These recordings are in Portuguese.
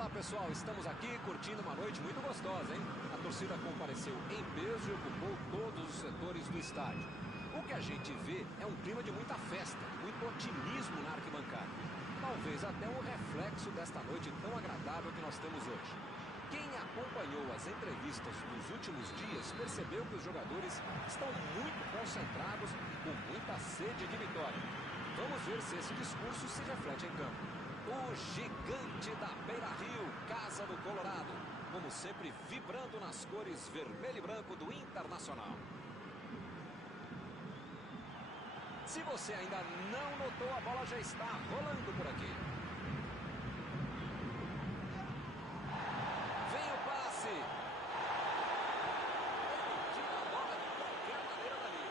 Olá pessoal, estamos aqui curtindo uma noite muito gostosa, hein? A torcida compareceu em peso e ocupou todos os setores do estádio. O que a gente vê é um clima de muita festa, muito otimismo na arquibancada. Talvez até um reflexo desta noite tão agradável que nós temos hoje. Quem acompanhou as entrevistas dos últimos dias percebeu que os jogadores estão muito concentrados e com muita sede de vitória. Vamos ver se esse discurso se reflete em campo. O gigante da Beira-Rio, Casa do Colorado, como sempre vibrando nas cores vermelho e branco do Internacional. Se você ainda não notou, a bola já está rolando por aqui. Vem o passe. Ele tira a bola de qualquer maneira dali.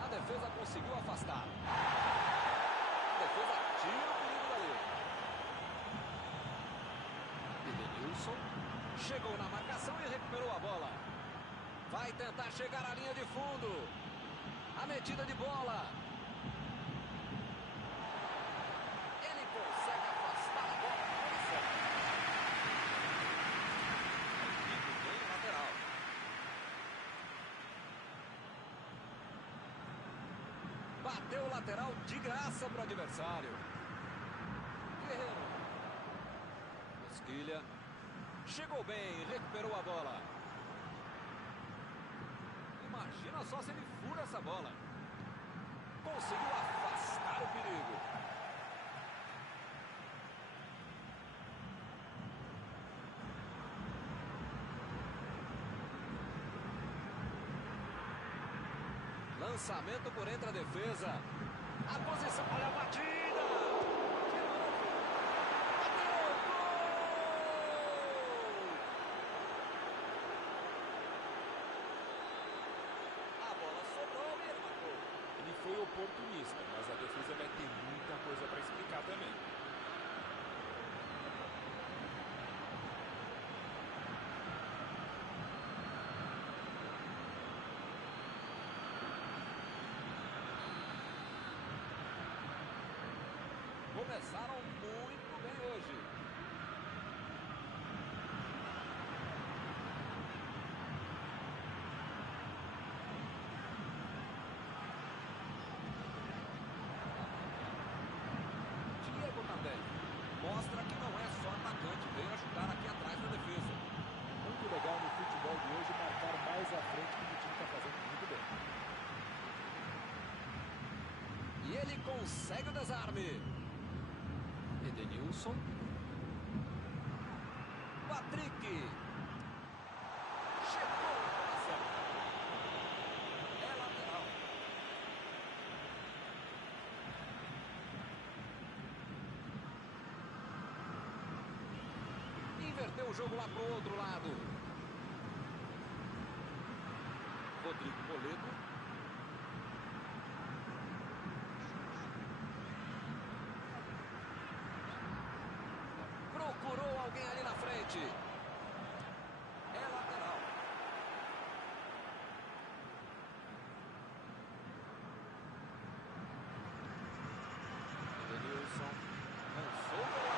A defesa conseguiu afastar. A defesa tira o perigo dali. Edenilson chegou na marcação e recuperou a bola. Vai tentar chegar à linha de fundo. A metida de bola. Ele consegue afastar a bola. E vem o lateral. Bateu o lateral de graça para o adversário. Guerreiro. Esquilha. Chegou bem, recuperou a bola. Imagina só se ele fura essa bola. Conseguiu afastar o perigo. Lançamento por entre a defesa. A posição, olha a batida. De novo. Bateu, gol! A bola sobrou e ele marcou. Ele foi oportunista, mas a defesa vai ter muita coisa para explicar também. Começaram muito bem hoje. Diego Tardelli mostra que não é só atacante, veio ajudar aqui atrás da defesa. Muito legal no futebol de hoje marcar mais à frente que o time está fazendo muito bem. E ele consegue o desarme. Edenilson. Patrick. Chegou na bola certa. É lateral. Inverteu o jogo lá pro outro lado. Rodrigo Moledo. Procurou alguém ali na frente. É lateral. Edenilson. Lançou o gol.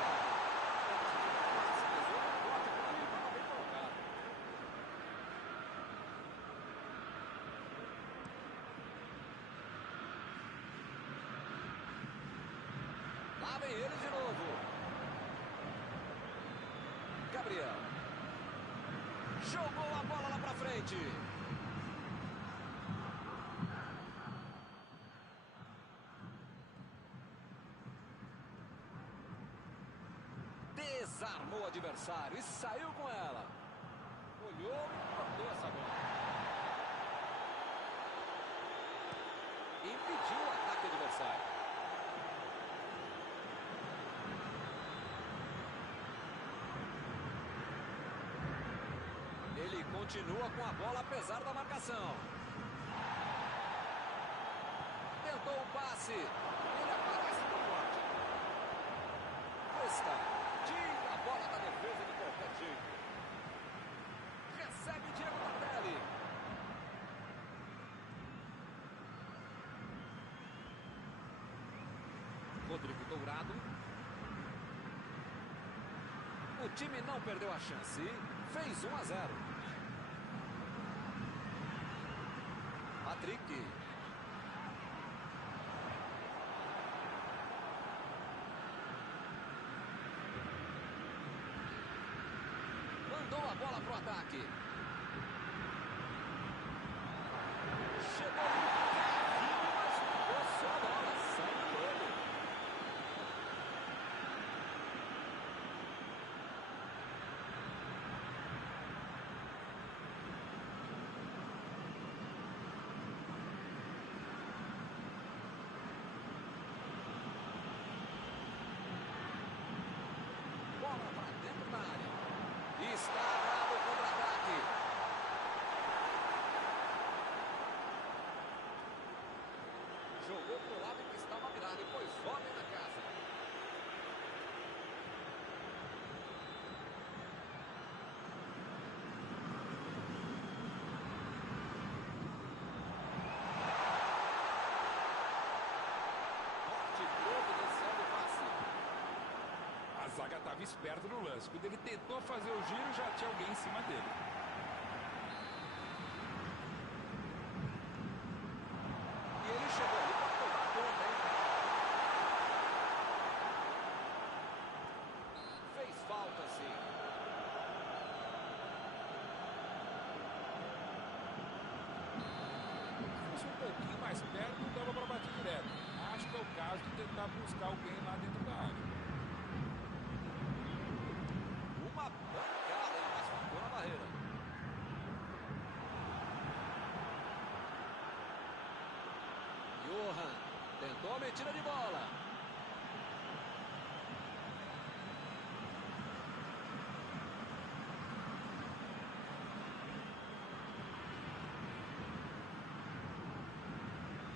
Bem colocado. Lá vem ele de novo. Gabriel. Jogou a bola lá pra frente. Desarmou o adversário e saiu com ela. Olhou e cortou essa bola. Impediu o ataque adversário. Ele continua com a bola apesar da marcação. Tentou o passe. Ele aparece no corte. Cuesta. Tira a bola da defesa de qualquer jeito. Recebe Diego Tardelli. Rodrigo Dourado. O time não perdeu a chance. Fez 1-0. Patrick. Mandou a bola pro ataque. Chegou no carrinho, mas ficou só a bola. Sai do jogo. Bola para dentro da área. Está dado o contra-ataque. Jogou pro lado que estava virado e pôs ordem na casa. Forte providenciando o passe. A zaga estava esperta no lance. Quando ele tentou fazer o giro, já tinha alguém em cima dele. E ele chegou ali para tomar conta, hein? Fez falta, sim. Se fosse um pouquinho mais perto, dava para bater direto. Acho que é o caso de tentar buscar alguém lá dentro da área. Uma pancada, mas ficou na barreira. Johan tentou a metida de bola.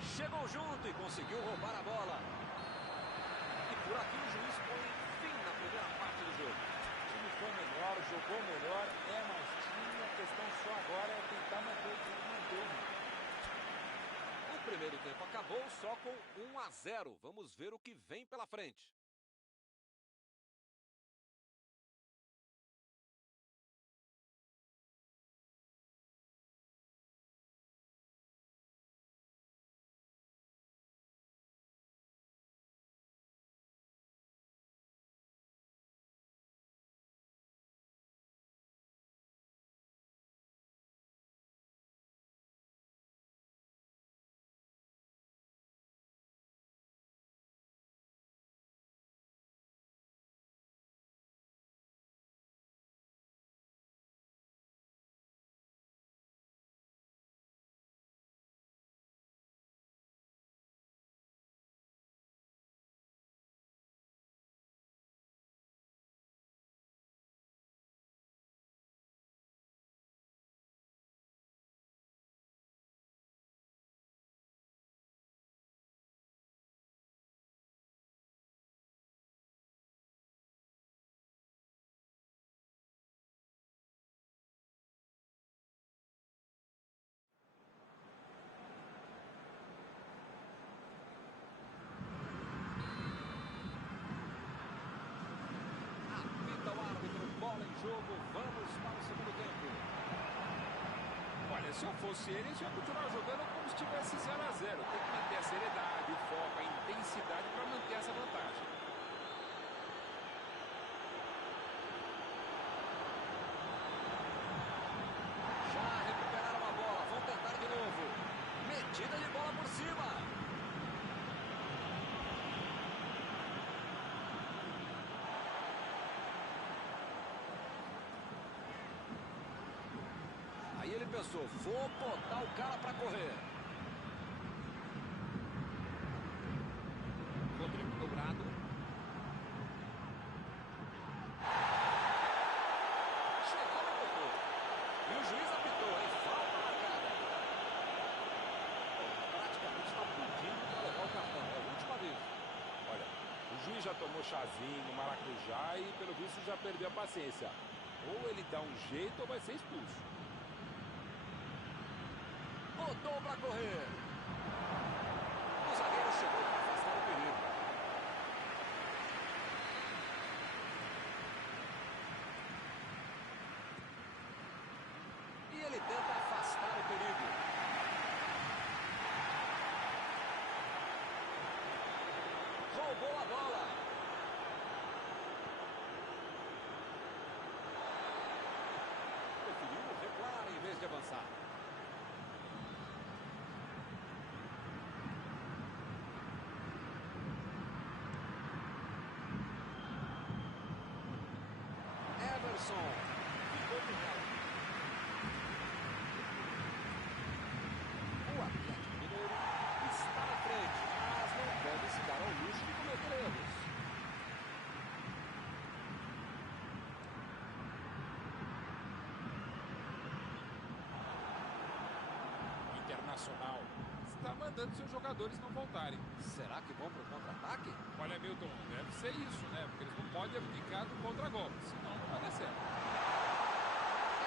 Chegou junto e conseguiu roubar a bola. E por aqui o juiz põe fim na primeira parte do jogo. O time foi melhor, jogou melhor, é mais time. A questão só agora é tentar manter o time inteiro. O primeiro tempo acabou só com 1-0. Vamos ver o que vem pela frente. jogo, vamos para o segundo tempo. Olha, se eu fosse ele, eu ia continuar jogando como se estivesse 0 a 0. Tem que manter a seriedade, o foco, a intensidade para manter essa vantagem. Aí ele pensou, vou botar o cara para correr. Rodrigo dobrado. Chegou no tocou. E o juiz apitou, hein? Falta marcada. Praticamente está pedindo para levar o cartão. É a última vez. Olha, o juiz já tomou chazinho, maracujá e pelo visto já perdeu a paciência. Ou ele dá um jeito ou vai ser expulso. Botou para correr. O zagueiro chegou para afastar o perigo. E ele tenta afastar o perigo. Roubou a bola. Preferiu recuar em vez de avançar. Everson. Ficou com ela. O Atlético Mineiro está na frente, mas não pode se dar ao luxo de cometer erros. Internacional está mandando seus jogadores não voltarem. Será que vão para o contra-ataque? Olha, Milton, deve ser isso, né? Porque eles não podem abdicar do contra-golpe, senão não vai dar certo.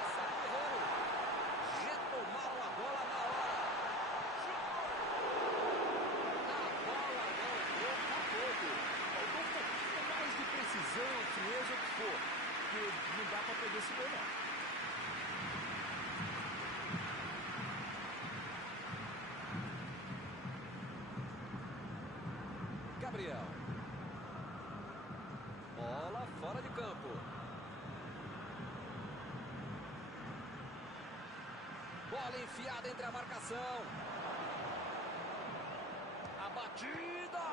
Essa é Guerreiro. Retomaram a bola na hora. A bola não entrou na boca. Faltou um pouquinho mais de precisão, frieza, o que for. Porque não dá para perder esse gol, não. Gabriel. Bola fora de campo. Bola enfiada entre a marcação. A batida.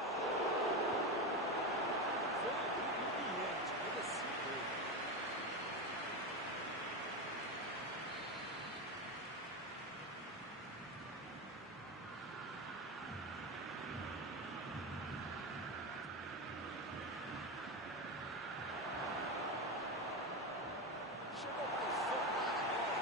Foi um drible brilhante, merecia o gol. Chegou para soltar a bola.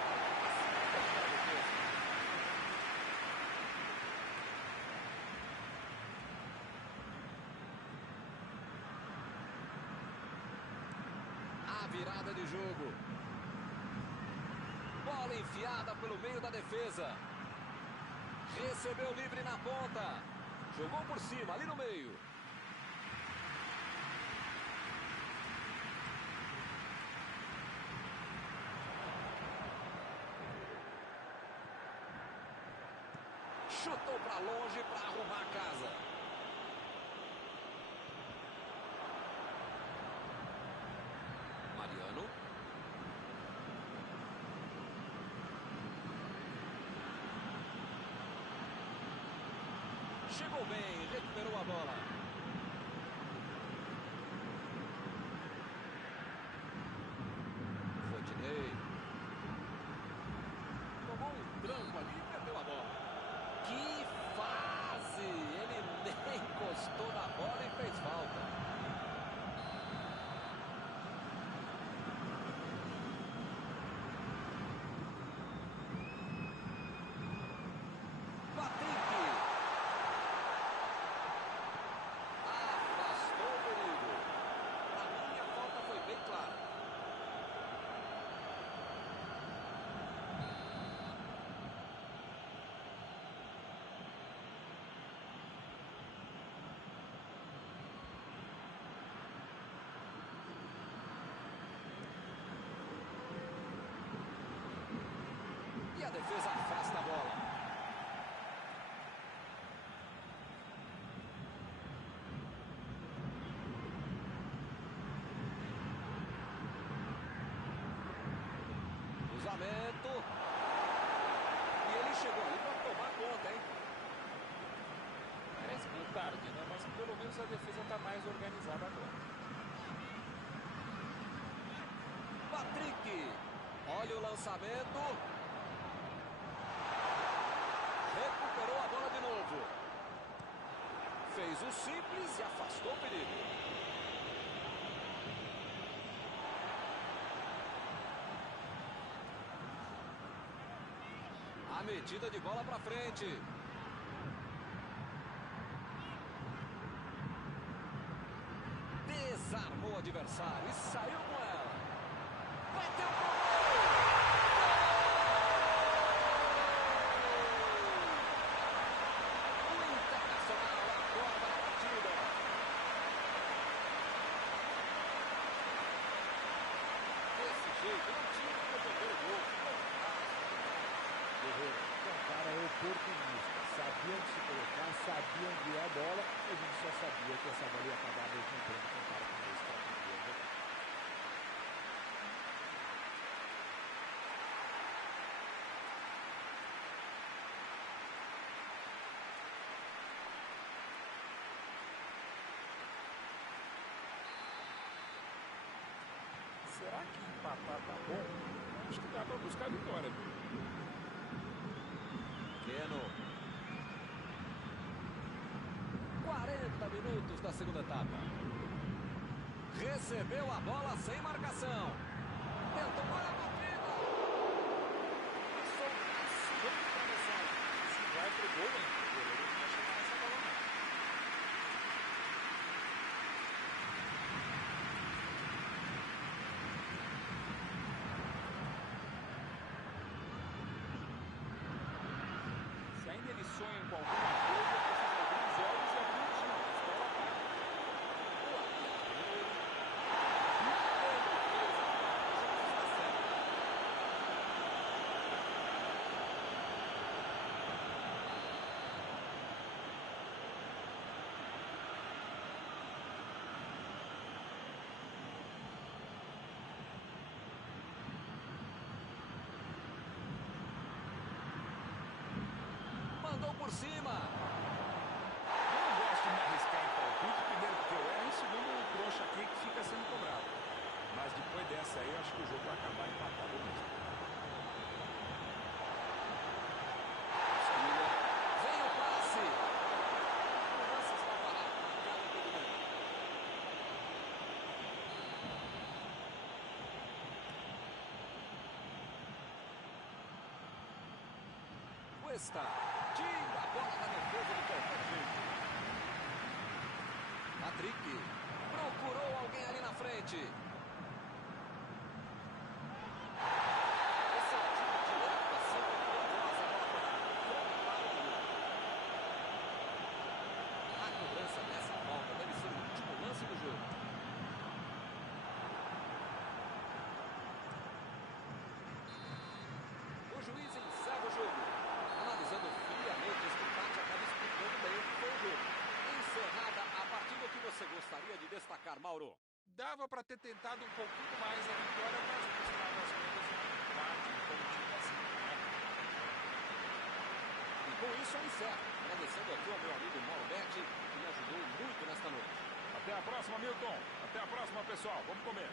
A virada de jogo. Bola enfiada pelo meio da defesa. Recebeu livre na ponta. Jogou por cima, ali no meio. Chutou para longe para arrumar a casa. Mariano. Chegou bem, recuperou a bola. Rodinei. Tomou um tranco ali e perdeu a bola. Que fase! Ele nem encostou na bola e fez falta. Patrick. Afastou o perigo. Pra mim, a falta foi bem clara. E a defesa afasta a bola. Cruzamento. E ele chegou ali para tomar conta, hein? Parece meio tarde, né? Mas pelo menos a defesa está mais organizada agora. Patrick. Olha o lançamento. Recuperou a bola de novo. Fez o simples e afastou o perigo. A metida de bola para frente. Desarmou o adversário e saiu com ela. Bateu pro gol! O Internacional acorda na partida. Desse jeito, não tinha como perder o gol. Guerreiro, é um cara oportunista, sabia onde se colocar, sabia onde ia a bola, a gente só sabia que essa bola ia acabar mesmo entrando com um cara como esse para campeão. Será que empatar tá bom? Acho que dá para buscar a vitória. Keno. 40 minutos da segunda etapa. Recebeu a bola sem marcação. Tentou para a batida. Passou em cima do travessão. Se vai pro gol, hein? O goleiro não vai chegar nessa bola, não. Se ainda eles sonham com alguma coisa, precisa abrir os olhos e abrir o time. A bola tá. Mandou por cima. Eu não gosto de me arriscar em palpite, primeiro porque eu erro, e segundo o trouxa aqui que fica sendo cobrado. Mas depois dessa aí, eu acho que o jogo vai acabar empatado mesmo. Vem o passe. O lance estava lá. Marcado impedimento. Cuesta. Tira a bola da defesa de qualquer jeito. Patrick. Procurou alguém ali na frente. Esse é o tipo de atuação perigosa. A cobrança dessa falta deve ser o último lance do jogo. O juiz encerra o jogo. Analisando friamente este empate, acaba explicando bem o que foi o jogo. Encerrada a partida, o que você gostaria de destacar, Mauro? Dava para ter tentado um pouquinho mais a vitória, mas no final das contas, um empate como time assim, né? E com isso eu encerro. Agradecendo aqui ao meu amigo Mauro Betti, que me ajudou muito nesta noite. Até a próxima, Milton. Até a próxima, pessoal. Vamos comer.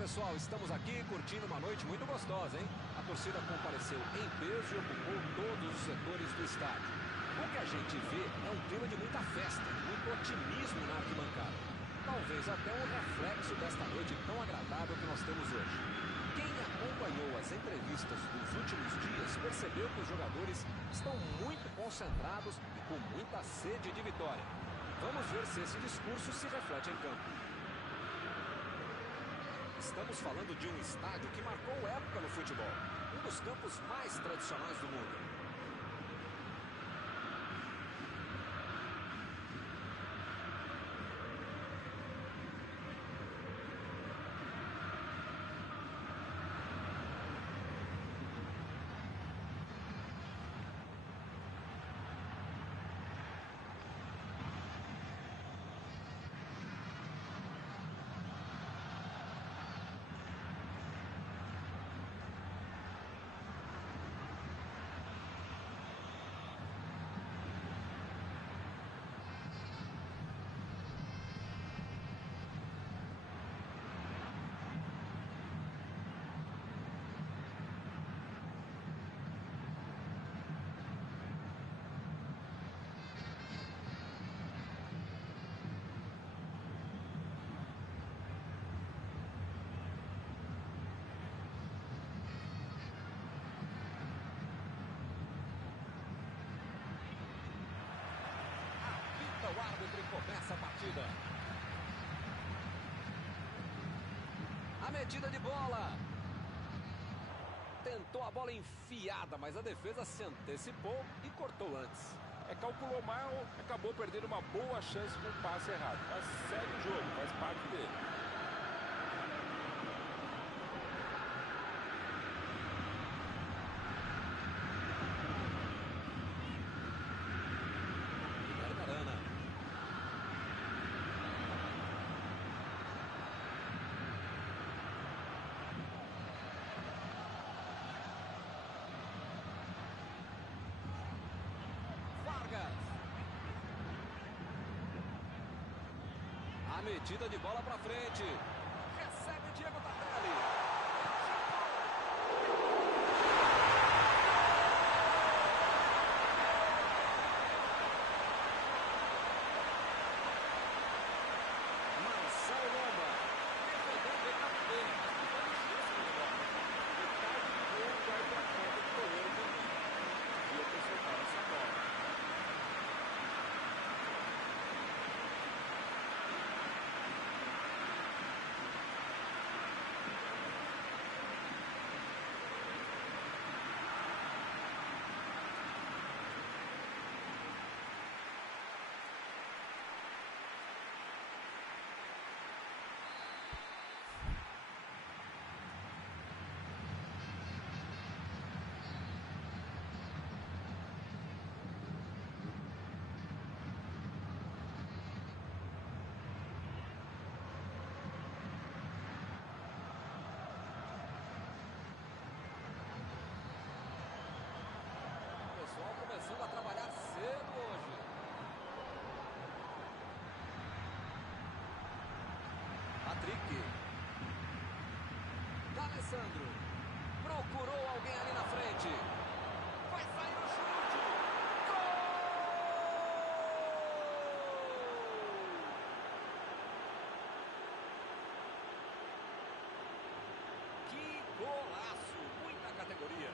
pessoal, estamos aqui curtindo uma noite muito gostosa, hein? A torcida compareceu em peso e ocupou todos os setores do estádio. O que a gente vê é um clima de muita festa, muito otimismo na arquibancada. Talvez até um reflexo desta noite tão agradável que nós temos hoje. Quem acompanhou as entrevistas dos últimos dias percebeu que os jogadores estão muito concentrados e com muita sede de vitória. Vamos ver se esse discurso se reflete em campo. Estamos falando de um estádio que marcou época no futebol. Um dos campos mais tradicionais do mundo. O árbitro começa a partida. A metida de bola. Tentou a bola enfiada, mas a defesa se antecipou e cortou antes. Calculou mal, acabou perdendo uma boa chance com um passe errado. Mas segue o jogo, faz parte dele. A metida de bola para frente. Recebe Diego Tardelli. Marcelo Lomba. Defendendo ele na primeira. Dando chance no negócio. Metade do gol vai para a conta do goleiro também. Devia ter soltado essa bola. Começando a trabalhar cedo hoje. Patrick. D'Alessandro. Procurou alguém ali na frente. Vai sair o chute. Gol! Que golaço! Muita categoria.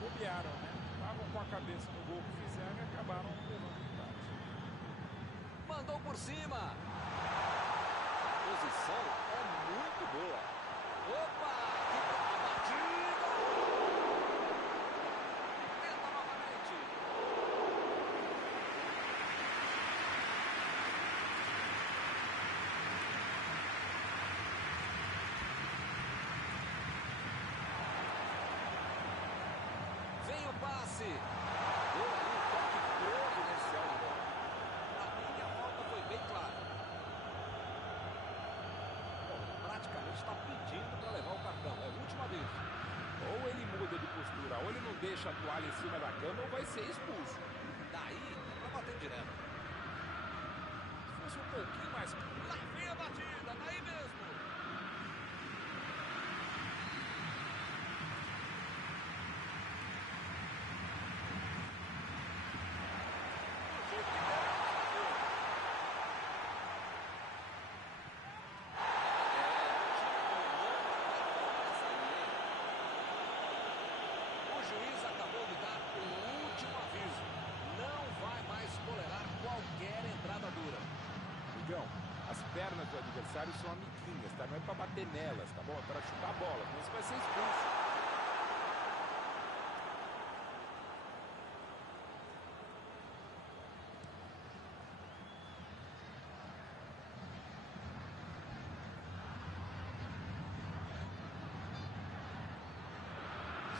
Bobearam, né? Estavam com a cabeça no gol que fizeram e acabaram levando o empate. Mandou por cima. A posição é muito boa. Opa! Que boa batida! Tenta novamente. passe. Deu ali um toque providencial na bola. Pra mim, a falta foi bem clara. Bom, praticamente está pedindo para levar o cartão. É o último aviso. Ou ele muda de postura, ou ele não deixa a toalha em cima da cama, ou vai ser expulso. Daí é para bater direto. Se fosse um pouquinho mais... Lá vem a batida, daí mesmo. O juiz acabou de dar o último aviso. Não vai mais tolerar qualquer entrada dura. Migão, as pernas do adversário são amiguinhas, tá? Não é pra bater nelas, tá bom? É pra chutar a bola, senão você vai ser expulso.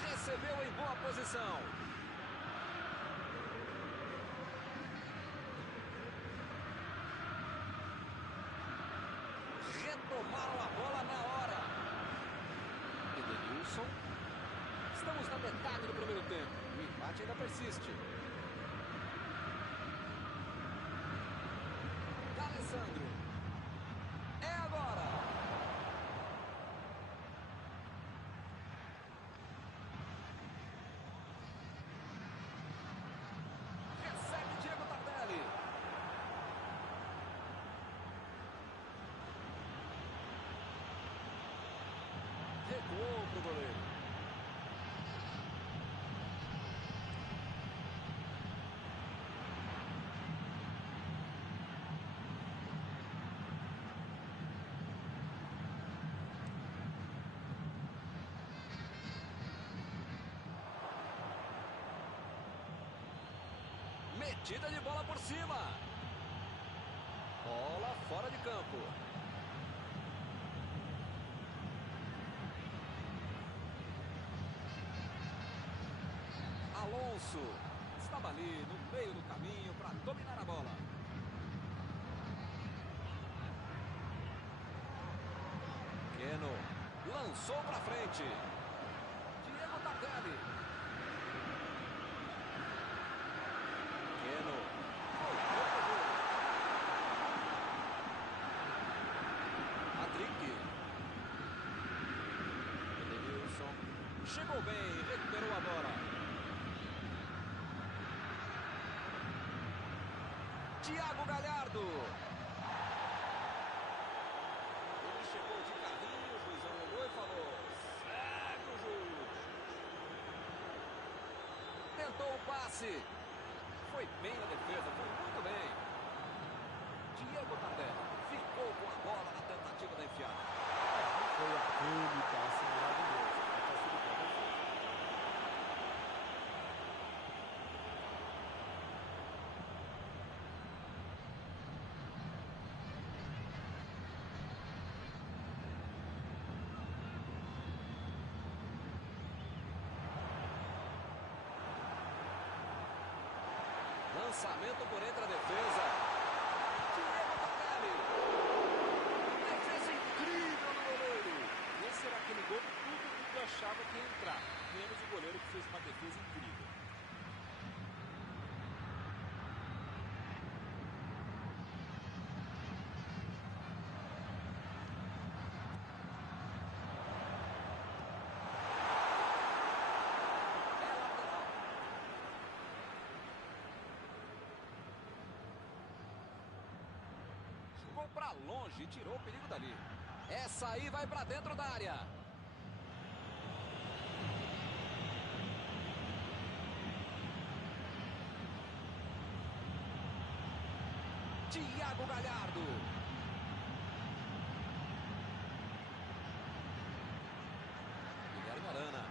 Recebeu em boa posição. Retomaram a bola na hora. Edenilson. Estamos na metade do primeiro tempo. O empate ainda persiste. D'Alessandro. É agora. Recebe Diego Tardelli. Recuou pro goleiro. Metida de bola por cima. Bola fora de campo. Alonso estava ali no meio do caminho para dominar a bola. Keno lançou para frente. Diego Tardelli. Keno voltou pro jogo. Patrick. Edenilson chegou bem, recuperou a bola. Thiago Galhardo. Ele chegou de carrinho, o juizão olhou e falou: segue o juiz. Tentou o passe. Foi bem na defesa, foi muito bem. Diego Tardelli ficou com a bola na tentativa da enfiada. Não foi aquele passe maravilhoso. Facilitou a defesa. Lançamento por entre a defesa. Diego Tardelli. Defesa incrível no goleiro. Esse era aquele gol que todo mundo achava que ia entrar, menos o goleiro que fez uma defesa incrível. É lateral. Jogou pra longe e tirou o perigo dali. Essa aí vai pra dentro da área. Thiago Galhardo. Guilherme Arana.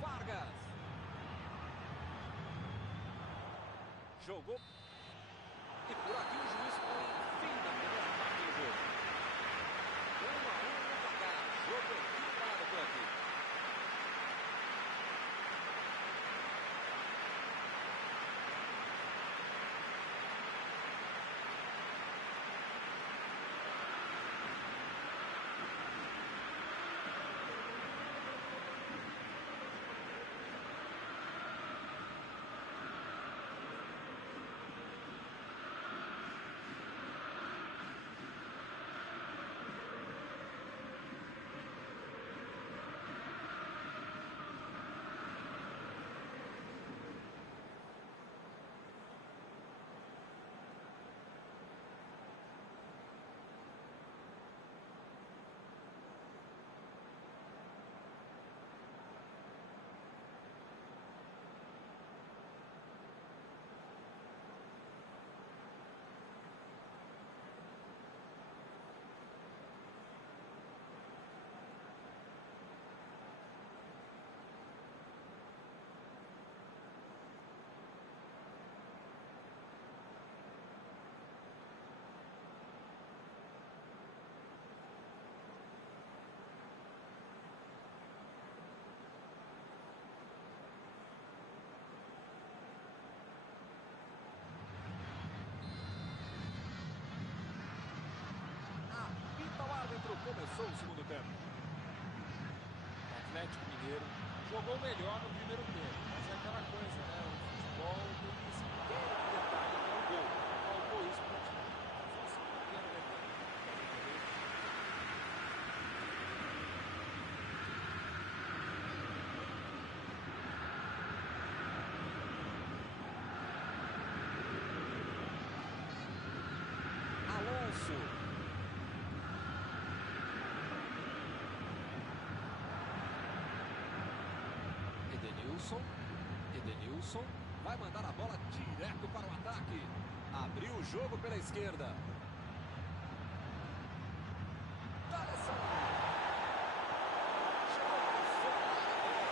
Vargas. Jogou. E por aqui o juiz põe fim na primeira parte do jogo. 1-1 no placar. Jogo equilibrado por aqui. Começou o segundo tempo. O Atlético Mineiro jogou melhor no primeiro tempo, mas é aquela coisa, né? O futebol tem esse pequeno detalhe que é o gol. Faltou isso para o time. Só esse pequeno detalhe. Alonso. Edenilson vai mandar a bola direto para o ataque. Abriu o jogo pela esquerda. D'Alessandro. Chegou para soltar a bola.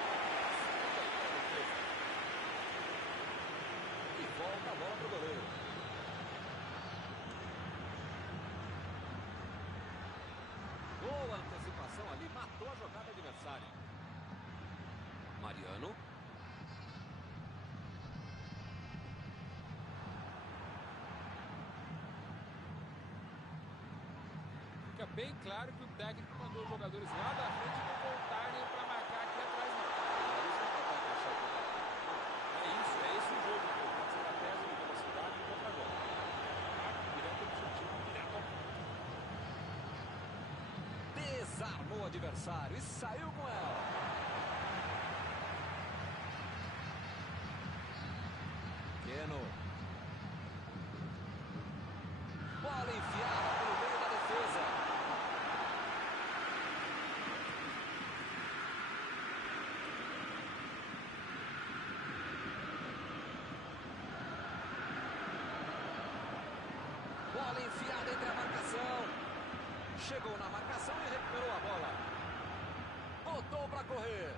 E volta a bola para o goleiro. Boa antecipação ali, matou a jogada adversária. Mariano. Fica bem claro que o técnico mandou os jogadores lá da frente não voltarem para marcar aqui atrás, não. É esse o jogo. Pode ser estratégia de velocidade e contra-gol. Direto ao objetivo, direto ao ponto. Desarmou o adversário e saiu com ela. Keno. Bola enfiada pelo meio da defesa. Bola enfiada entre a marcação. Chegou na marcação e recuperou a bola. Botou para correr.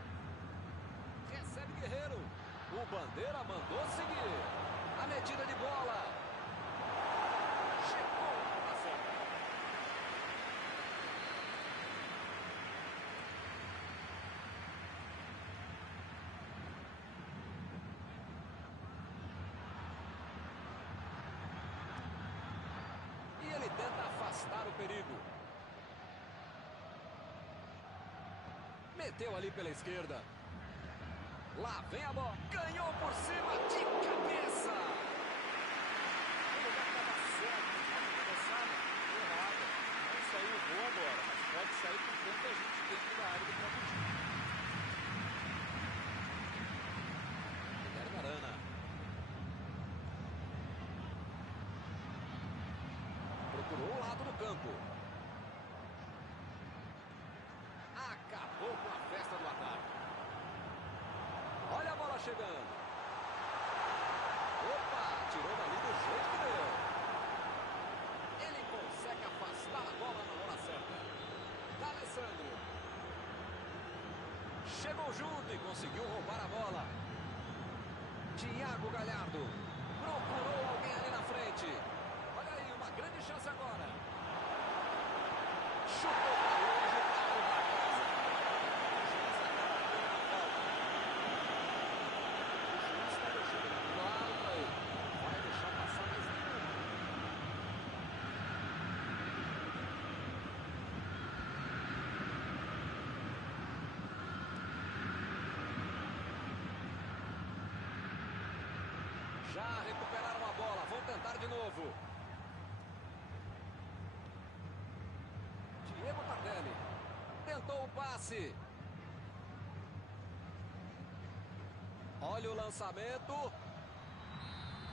Recebe Guerreiro. O Bandeira mandou seguir. A metida de bola. Chegou na certa. E ele tenta afastar o perigo. Meteu ali pela esquerda. Lá vem a bola. Ganhou por cima de cabeça. O lugar estava certo. Começava errado. Não saiu gol agora, mas pode sair por tanta gente dentro da área do próprio time. Guilherme Arana. Procurou o lado do campo. Acabou com a festa do ataque. Olha a bola chegando. Opa, tirou dali do jeito que deu. Ele consegue afastar a bola na hora certa. D'Alessandro. Chegou junto e conseguiu roubar a bola. Thiago Galhardo. Procurou alguém ali na frente. Olha aí, uma grande chance agora. Chutou para longe para arrumar a casa. Claro para ele. Vai deixar passar mais nenhum. Já recuperaram a bola. Vão tentar de novo. Diego Tardelli. Tentou o passe. Olha o lançamento.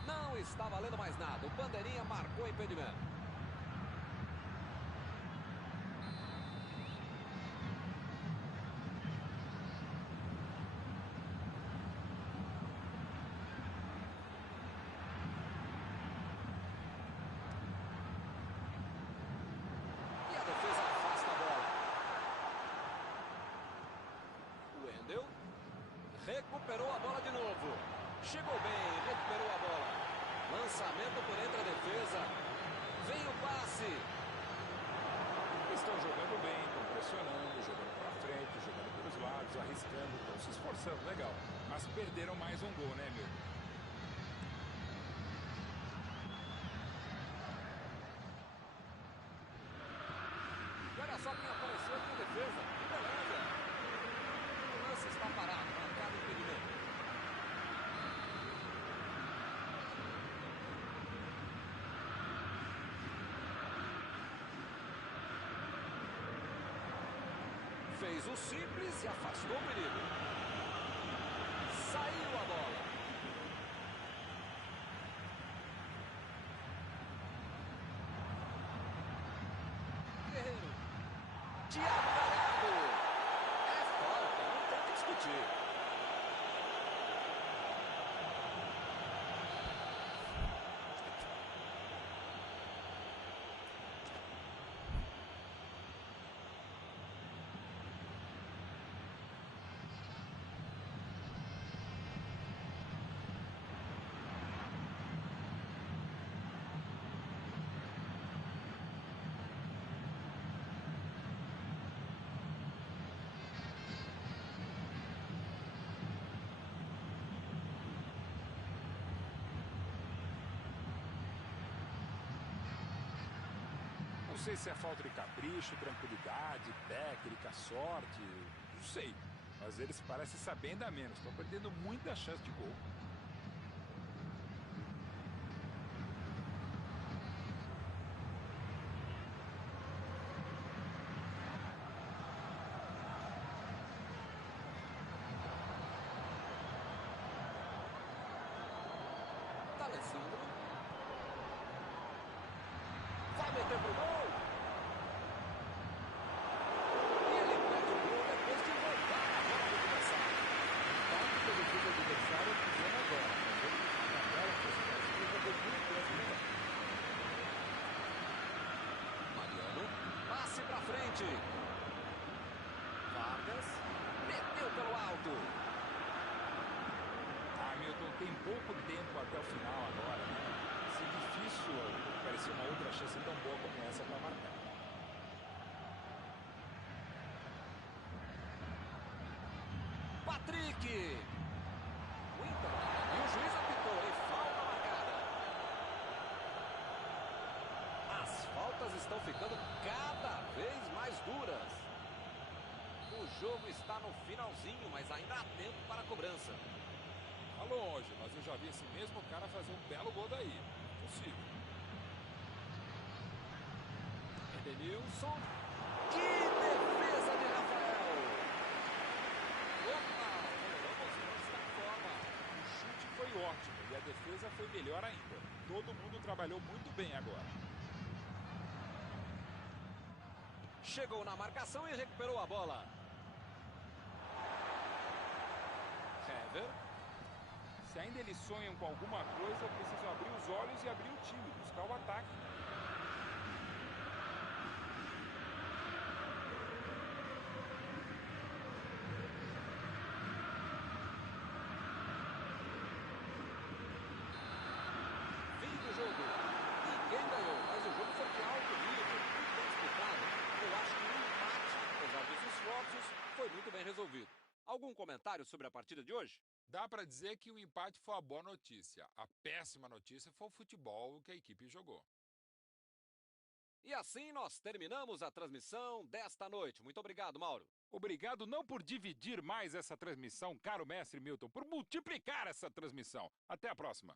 Não está valendo mais nada. O Bandeirinha marcou impedimento. E a defesa afasta a bola. Wendel. Recuperou a bola de novo. Chegou bem, recuperou a bola. Lançamento por entre a defesa. Vem o passe. Estão jogando bem, estão pressionando, jogando para frente, jogando pelos lados, arriscando, estão se esforçando, legal. Mas perderam mais um gol, né, meu? Olha só quem defesa. Que beleza. O lance está parado, marcado impedimento. Fez o simples e afastou o perigo. Saiu a bola. Guerreiro. Thiago Galhardo. É falta, não tem o que discutir. Não sei se é falta de capricho, tranquilidade, técnica, sorte, não sei. Mas eles parecem saber ainda menos. Estão perdendo muita chance de gol. D'Alessandro. Vai meter pro gol. E ele mete o gol depois de voltar a bola do adversário. Parte da defesa adversária fizendo agora. Mas ele na bola, que jogou muito bem essa jogada. Mariano. Passe pra frente. Vargas. Meteu pelo alto. Hamilton tem pouco tempo até o final agora, né? Se difícil parecer uma outra chance tão boa como essa para marcar. Patrick. O Inter. E o juiz apitou, hein? Falta marcada. As faltas estão ficando cada vez mais duras. O jogo está no finalzinho, mas ainda há tempo para a cobrança. Tá longe, mas eu já vi esse mesmo cara fazer um belo gol daí. Possível. Edenilson. Que defesa de Rafael! Opa, vamos está em forma. O chute foi ótimo e a defesa foi melhor ainda. Todo mundo trabalhou muito bem agora. Chegou na marcação e recuperou a bola. Hever. Se ainda eles sonham com alguma coisa, precisam abrir os olhos e abrir o time, buscar o ataque. Fim do jogo. Ninguém ganhou, mas o jogo foi de alto nível, muito bem disputado. Eu acho que o empate, apesar dos esforços, foi muito bem resolvido. Algum comentário sobre a partida de hoje? Dá para dizer que o empate foi a boa notícia. A péssima notícia foi o futebol que a equipe jogou. E assim nós terminamos a transmissão desta noite. Muito obrigado, Mauro. Obrigado não por dividir mais essa transmissão, caro mestre Milton, por multiplicar essa transmissão. Até a próxima.